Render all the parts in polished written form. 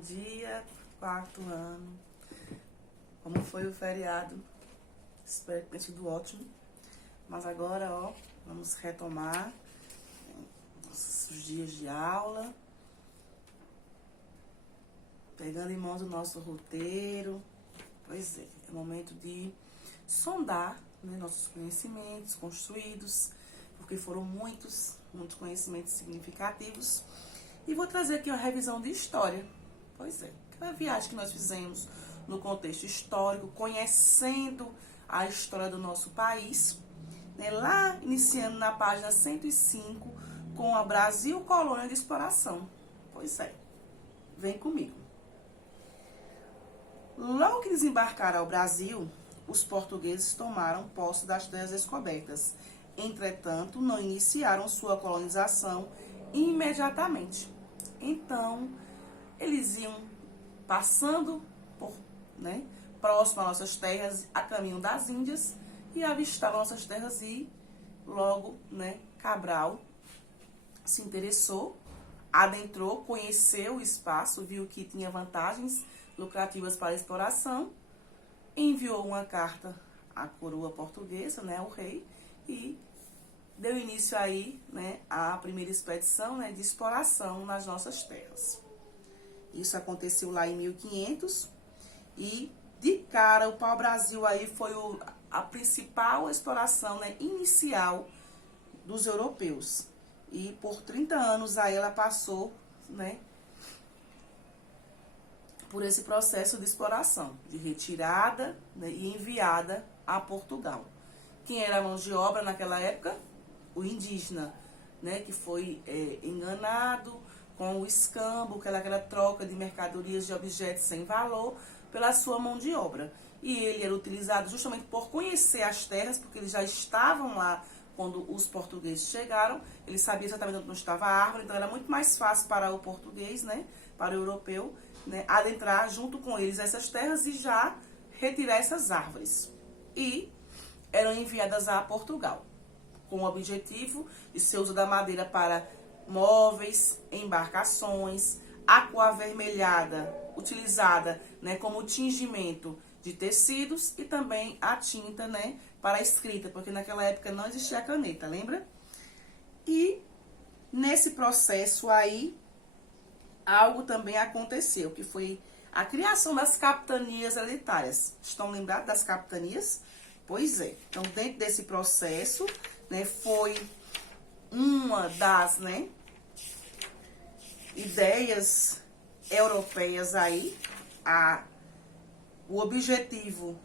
dia, quarto ano. Como foi o feriado? Espero que tenha sido ótimo. Mas agora, ó, vamos retomar nossos dias de aula. Pegando em mãos o nosso roteiro. Pois é, é momento de sondar, né, nossos conhecimentos construídos, porque foram muitos conhecimentos significativos. E vou trazer aqui uma revisão de história. Pois é, aquela viagem que nós fizemos no contexto histórico, conhecendo a história do nosso país, né, lá iniciando na página 105, com a Brasil Colônia de Exploração. Pois é, vem comigo. Logo que desembarcaram ao Brasil, os portugueses tomaram posse das terras descobertas. Entretanto, não iniciaram sua colonização imediatamente. Então, eles iam passando por, próximo às nossas terras, a caminho das Índias, e avistaram nossas terras e logo, Cabral se interessou, adentrou, conheceu o espaço, viu que tinha vantagens lucrativas para a exploração, enviou uma carta à coroa portuguesa, ao rei, e deu início aí, à primeira expedição, de exploração nas nossas terras. Isso aconteceu lá em 1500 e de cara o pau-brasil aí foi a principal exploração, inicial dos europeus. E por 30 anos aí ela passou, por esse processo de exploração, de retirada, e enviada a Portugal. Quem era a mão de obra naquela época? O indígena, que foi enganado com o escambo, aquela troca de mercadorias, de objetos sem valor, pela sua mão de obra. E ele era utilizado justamente por conhecer as terras, porque eles já estavam lá quando os portugueses chegaram, ele sabia exatamente onde estava a árvore, então era muito mais fácil para o português, para o europeu, adentrar junto com eles essas terras e já retirar essas árvores. E eram enviadas a Portugal, com o objetivo de ser uso da madeira para móveis, embarcações, aqua avermelhada, utilizada como tingimento de tecidos, e também a tinta para a escrita, porque naquela época não existia a caneta, lembra? E nesse processo aí, algo também aconteceu, que foi a criação das capitanias hereditárias. Estão lembrados das capitanias? Pois é. Então, dentro desse processo, foi uma das, ideias europeias aí, o objetivo,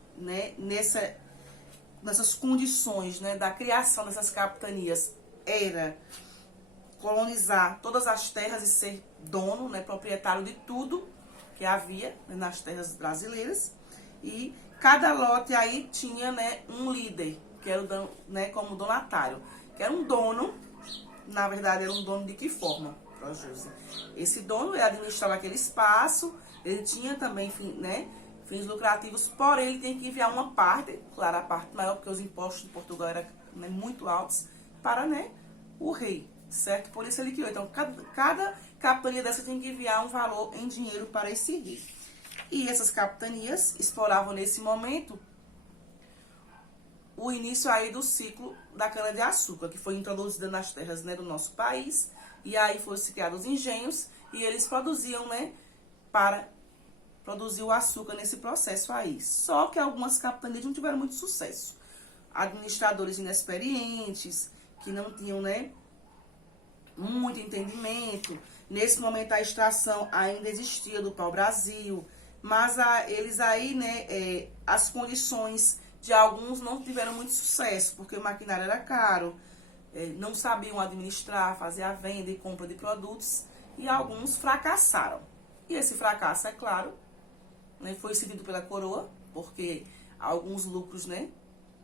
nessas condições, da criação dessas capitanias era colonizar todas as terras e ser dono, proprietário de tudo que havia nas terras brasileiras. E cada lote aí tinha, um líder, que era como donatário, que era um dono. Na verdade, era um dono de que forma? Esse dono, ele administrava aquele espaço, ele tinha também fins lucrativos, porém ele tem que enviar uma parte, claro, a parte maior, porque os impostos de Portugal eram muito altos, para o rei, certo? Por isso ele criou. Então, cada capitania dessa tem que enviar um valor em dinheiro para esse rei. E essas capitanias exploravam nesse momento o início aí do ciclo da cana-de-açúcar, que foi introduzida nas terras do nosso país, e aí foram se criados os engenhos, e eles produziam, para produzir o açúcar nesse processo aí. Só que algumas capitanias não tiveram muito sucesso. Administradores inexperientes, que não tinham, muito entendimento. Nesse momento a extração ainda existia do pau-brasil, mas eles aí, as condições de alguns não tiveram muito sucesso, porque o maquinário era caro, não sabiam administrar, fazer a venda e compra de produtos, e alguns fracassaram. E esse fracasso, é claro, foi cedido pela coroa, porque alguns lucros,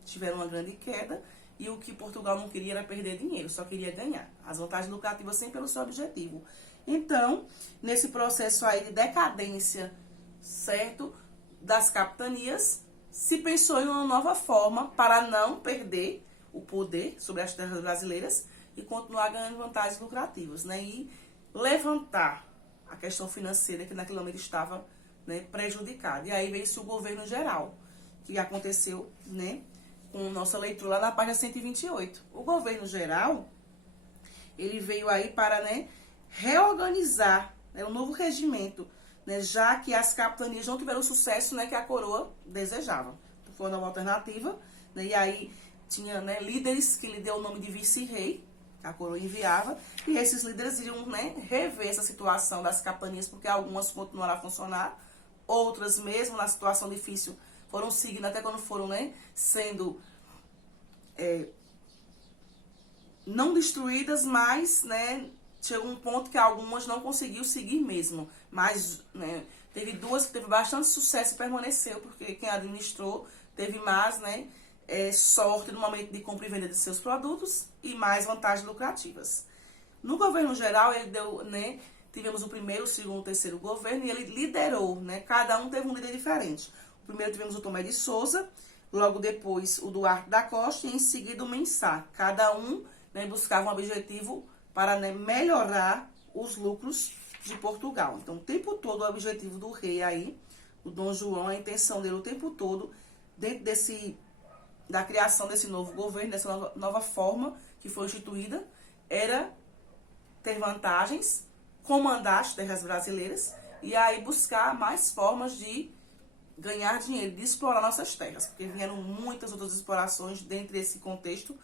tiveram uma grande queda, e o que Portugal não queria era perder dinheiro, só queria ganhar. As vantagens lucrativas sempre pelo seu objetivo. Então, nesse processo aí de decadência, certo, das capitanias, se pensou em uma nova forma para não perder o poder sobre as terras brasileiras e continuar ganhando vantagens lucrativas, e levantar a questão financeira que naquele momento estava, né, prejudicada. E aí veio-se o governo geral, que aconteceu, né, com nossa leitura lá na página 128. O governo geral, ele veio aí para, né, reorganizar, né, um novo regimento, né, já que as capitanias não tiveram o sucesso, né, que a coroa desejava. Então, foi uma nova alternativa, né, e aí tinha, né, líderes que lhe deu o nome de vice-rei, que a coroa enviava, e esses líderes iriam, né, rever essa situação das capitanias, porque algumas continuaram a funcionar, outras mesmo na situação difícil foram seguindo até quando foram, né, sendo não destruídas, mas, né, chegou um ponto que algumas não conseguiu seguir mesmo. Mas, né, teve duas que teve bastante sucesso e permaneceu, porque quem administrou teve mais, né, sorte no momento de compra e venda de seus produtos e mais vantagens lucrativas. No governo geral, ele deu, né, tivemos o primeiro, o segundo, o terceiro governo, e ele liderou, né, cada um teve um líder diferente. O primeiro tivemos o Tomé de Souza, logo depois o Duarte da Costa e em seguida o Mensah. Cada um, né, buscava um objetivo para, né, melhorar os lucros de Portugal. Então, o tempo todo, o objetivo do rei aí, o Dom João, a intenção dele o tempo todo, dentro da criação desse novo governo, dessa nova forma que foi instituída, era ter vantagens, comandar as terras brasileiras e aí buscar mais formas de ganhar dinheiro, de explorar nossas terras, porque vieram muitas outras explorações dentro desse contexto,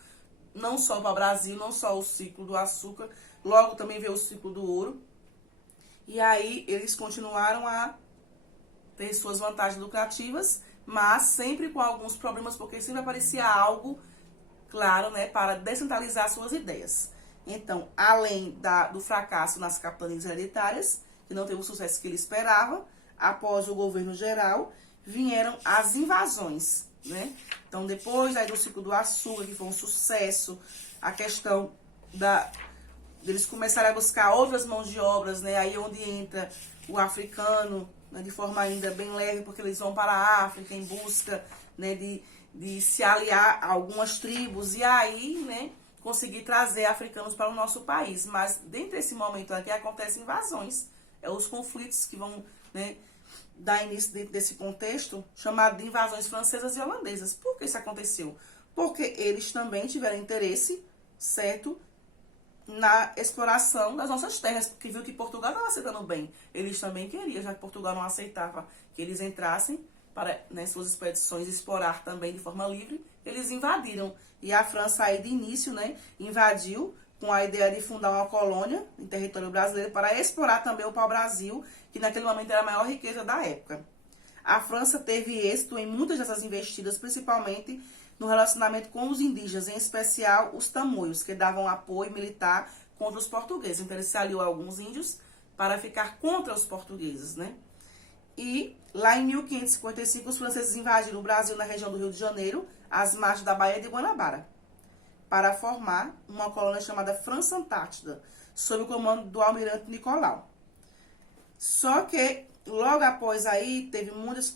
não só para o Brasil, não só o ciclo do açúcar, logo também veio o ciclo do ouro. E aí eles continuaram a ter suas vantagens lucrativas, mas sempre com alguns problemas, porque sempre aparecia algo, claro, né, para descentralizar suas ideias. Então, além do fracasso nas capitanias hereditárias, que não teve o sucesso que ele esperava, após o governo geral, vieram as invasões, né? Então, depois aí do ciclo do açúcar, que foi um sucesso, a questão deles começarem a buscar outras mãos de obras, né? Aí onde entra o africano, né, de forma ainda bem leve, porque eles vão para a África em busca, né, de se aliar a algumas tribos e aí, né, conseguir trazer africanos para o nosso país. Mas dentro desse momento aqui acontecem invasões, os conflitos que vão, né, dar início dentro desse contexto, chamado de invasões francesas e holandesas. Por que isso aconteceu? Porque eles também tiveram interesse, certo, na exploração das nossas terras, porque viu que Portugal estava aceitando bem. Eles também queriam, já que Portugal não aceitava que eles entrassem para, né, suas expedições explorar também de forma livre, eles invadiram. E a França aí de início, né, invadiu com a ideia de fundar uma colônia em território brasileiro para explorar também o pau-brasil, que naquele momento era a maior riqueza da época. A França teve êxito em muitas dessas investidas, principalmente no relacionamento com os indígenas, em especial os tamoios, que davam apoio militar contra os portugueses. Então, ele se aliou a alguns índios para ficar contra os portugueses, né? E lá em 1555, os franceses invadiram o Brasil na região do Rio de Janeiro, às margens da Baía de Guanabara, para formar uma colônia chamada França Antártida, sob o comando do almirante Nicolau. Só que, logo após aí, teve muitas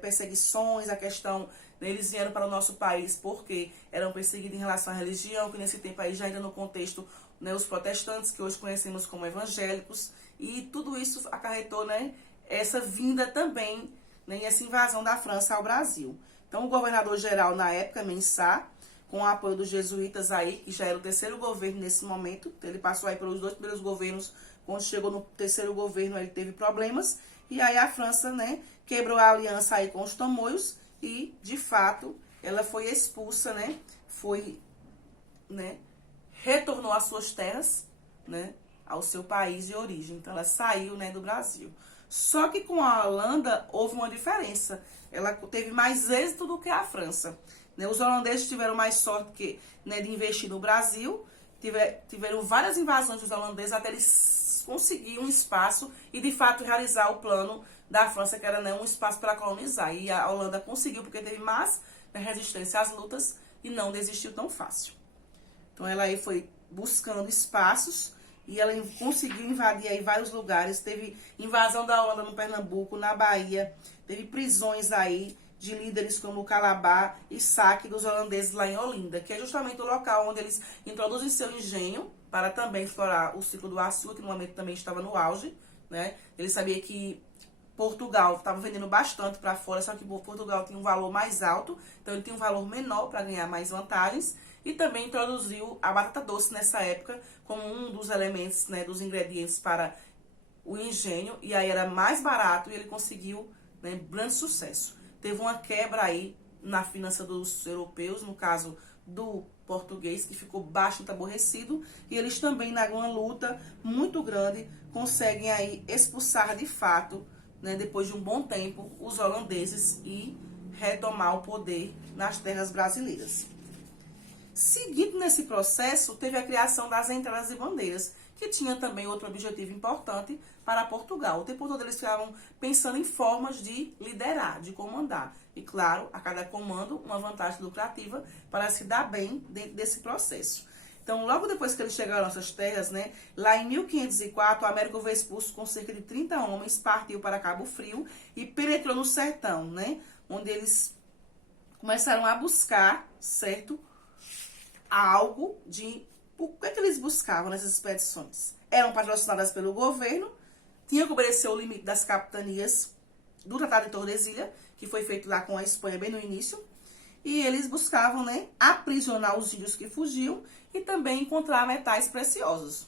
perseguições, a questão, né, eles vieram para o nosso país porque eram perseguidos em relação à religião, que nesse tempo aí já ainda no contexto, né, os protestantes, que hoje conhecemos como evangélicos, e tudo isso acarretou, né, essa vinda também, né, e essa invasão da França ao Brasil. Então, o governador-geral na época, Mensah, com o apoio dos jesuítas aí, que já era o terceiro governo nesse momento, então ele passou aí pelos 2 primeiros governos, quando chegou no terceiro governo ele teve problemas, e aí a França, né, quebrou a aliança aí com os tamoios, e, de fato, ela foi expulsa, né, retornou às suas terras, né, ao seu país de origem. Então, ela saiu, né, do Brasil. Só que com a Holanda houve uma diferença. Ela teve mais êxito do que a França. Né? Os holandeses tiveram mais sorte né, de investir no Brasil. Tiveram várias invasões dos holandeses até eles conseguirem um espaço e, de fato, realizar o plano da França, que era, né, um espaço para colonizar. E a Holanda conseguiu, porque teve mais, né, resistência às lutas e não desistiu tão fácil. Então, ela aí foi buscando espaços e ela conseguiu invadir aí vários lugares. Teve invasão da Holanda no Pernambuco, na Bahia. Teve prisões aí de líderes como Calabar e saque dos holandeses lá em Olinda, que é justamente o local onde eles introduzem seu engenho para também explorar o ciclo do açúcar, que no momento também estava no auge, né? Ele sabia que Portugal estava vendendo bastante para fora, só que Portugal tinha um valor mais alto, então ele tinha um valor menor para ganhar mais vantagens. E também introduziu a batata doce nessa época como um dos elementos, né, dos ingredientes para o engenho. E aí era mais barato e ele conseguiu, né, grande sucesso. Teve uma quebra aí na finança dos europeus, no caso do português, que ficou bastante aborrecido. E eles também, na uma luta muito grande, conseguem aí expulsar de fato, né, depois de um bom tempo, os holandeses e retomar o poder nas terras brasileiras. Seguido nesse processo, teve a criação das entradas e bandeiras, que tinha também outro objetivo importante para Portugal. O tempo todo eles ficavam pensando em formas de liderar, de comandar. E, claro, a cada comando, uma vantagem lucrativa para se dar bem dentro desse processo. Então, logo depois que eles chegaram às nossas terras, né, lá em 1504, o Américo Vespucci, com cerca de 30 homens, partiu para Cabo Frio e penetrou no sertão, né, onde eles começaram a buscar, certo, algo de... O que é que eles buscavam nessas expedições? Eram patrocinadas pelo governo, tinham que obedecer o limite das capitanias do Tratado de Tordesilhas, que foi feito lá com a Espanha bem no início, e eles buscavam, né, aprisionar os índios que fugiam e também encontrar metais preciosos.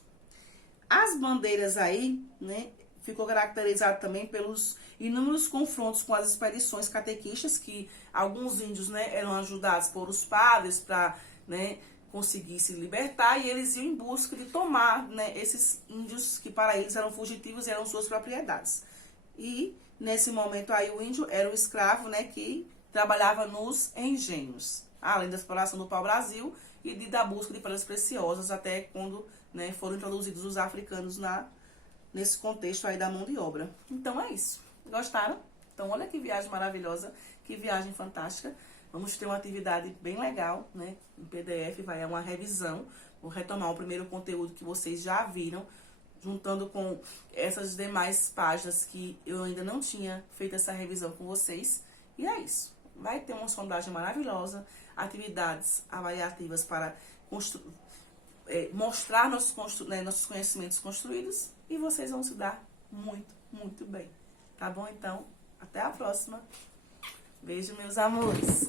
As bandeiras aí, né, ficou caracterizado também pelos inúmeros confrontos com as expedições catequistas, que alguns índios, né, eram ajudados por os padres para, né, conseguir se libertar, e eles iam em busca de tomar, né, esses índios que para eles eram fugitivos e eram suas propriedades. E nesse momento aí o índio era o escravo, né, que trabalhava nos engenhos, além da exploração do pau-brasil e da busca de pedras preciosas, até quando, né, foram introduzidos os africanos nesse contexto aí da mão de obra. Então é isso. Gostaram? Então olha que viagem maravilhosa, que viagem fantástica. Vamos ter uma atividade bem legal, né? Em PDF, vai uma revisão. Vou retomar o primeiro conteúdo que vocês já viram, juntando com essas demais páginas que eu ainda não tinha feito essa revisão com vocês. E é isso. Vai ter uma sondagem maravilhosa, atividades avaliativas para mostrar nossos conhecimentos construídos, e vocês vão se dar muito, muito bem. Tá bom? Então, até a próxima. Beijo, meus amores.